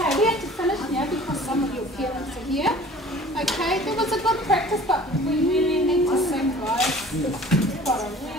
Okay, we have to finish now because some of your parents are here. Okay, it was a good practice, but we really need to sing, guys.